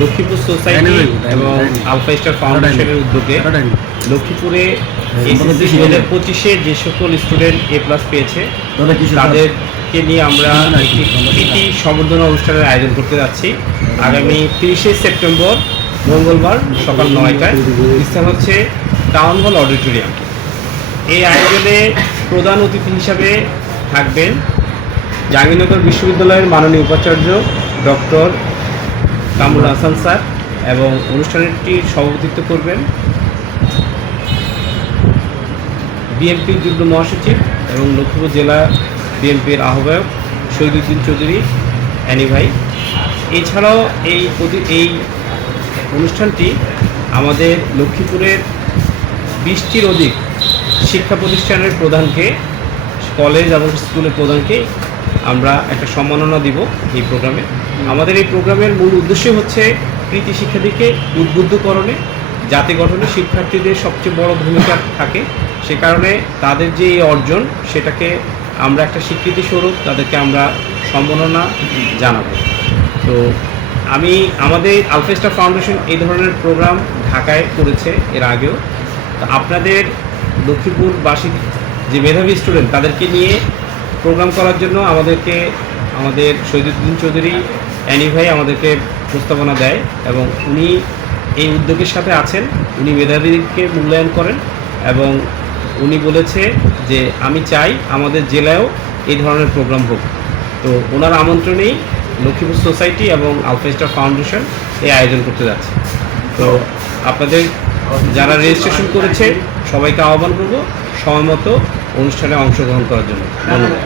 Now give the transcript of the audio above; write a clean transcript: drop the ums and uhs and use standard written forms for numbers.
Lakshmipur society এবং alpha star ফাউন্ডেশনের উদ্যোগে লক্ষ্মীপুরে এসএসসি 2025-এ যে সকল স্টুডেন্ট A+ পেয়েছে তাদেরকে নিয়ে আমরা একটি কৃতি সম্বর্ধনা অনুষ্ঠানের আয়োজন করতে যাচ্ছি আগামী 30শে সেপ্টেম্বর মঙ্গলবার সকাল 9টায়। স্থান হচ্ছে টাউন হল অডিটোরিয়াম। এই আয়োজনে প্রধান অতিথি হিসাবে থাকবেন জাহাঙ্গীরনগর বিশ্ববিদ্যালয়ের মাননীয় উপাচার্য ডক্টর কামরুল হাসান স্যার এবং অনুষ্ঠানটির সভাপতিত্ব করবেন বিএনপির যুগ্ম মহাসচিব এবং লক্ষ্মীপুর জেলা বিএনপির আহ্বায়ক শহীদুদ্দিন চৌধুরী অ্যানি ভাই। এছাড়াও এই অনুষ্ঠানটি আমাদের লক্ষ্মীপুরের 20টির অধিক শিক্ষা প্রতিষ্ঠানের প্রধানকে, কলেজ এবং স্কুলের প্রধানকে আমরা একটা সম্মাননা দিব এই প্রোগ্রামে। আমাদের এই প্রোগ্রামের মূল উদ্দেশ্য হচ্ছে কৃতি শিক্ষার্থীকে উদ্বুদ্ধকরণে, জাতি গঠনে শিক্ষার্থীদের সবচেয়ে বড় ভূমিকা থাকে। সে কারণে তাদের যে অর্জন সেটাকে আমরা একটা স্বীকৃতি স্বরূপ তাদেরকে আমরা সম্মাননা জানাবো। তো আমাদের আলফা স্টার ফাউন্ডেশন এই ধরনের প্রোগ্রাম ঢাকায় করেছে এর আগেও। তো আপনাদের লক্ষ্মীপুরবাসী যে মেধাবী স্টুডেন্ট তাদেরকে নিয়ে প্রোগ্রাম করার জন্য আমাদের শহীদুদ্দিন চৌধুরী অ্যানি ভাই আমাদেরকে প্রস্তাবনা দেয় এবং উনি এই উদ্যোগের সাথে আছেন। উনি মেধাবীদেরকে মূল্যায়ন করেন এবং উনি বলেছে যে আমি চাই আমাদের জেলায়ও এই ধরনের প্রোগ্রাম হোক। তো ওনার আমন্ত্রণেই লক্ষ্মীপুর সোসাইটি এবং আলফা স্টার ফাউন্ডেশন এই আয়োজন করতে যাচ্ছে। তো আপনাদের যারা রেজিস্ট্রেশন করেছে সবাইকে আহ্বান করব সময়মতো অনুষ্ঠানে অংশগ্রহণ করার জন্য। ধন্যবাদ।